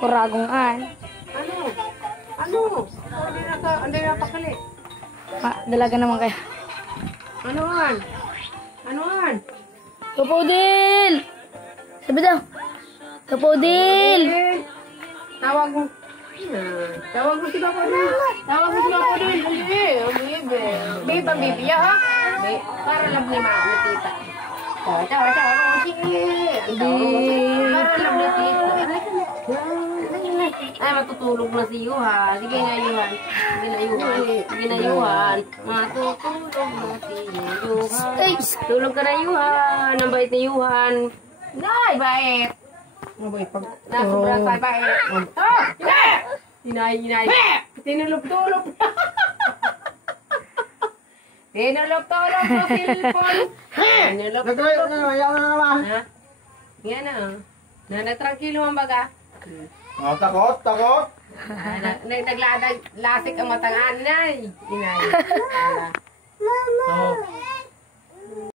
Kuragungan. Ano? Hindi na pakali. Dalaga naman kayo. Anuan? Kapodil! Sabi daw. Kapodil! Tawag mo si Kapodil. Babe, ang bibiya ha? Para lang ni Mami Tita. Para lang ni Tita. Ay, matutulog na si Yuhan. Sige na, Yuhan. Matutulog na si Yuhan. Ay, tulog ka na, Yuhan. Ang bait ni Yuhan. Nay, bait. Nasobrang tayo bait. Hinay. Tinulog-tulog. Tinulog-tulog na silpon. Tinulog-tulog. Yan na. Tranquilo ang baga. Takot. Naglasik ang matangan, Nay. Inay.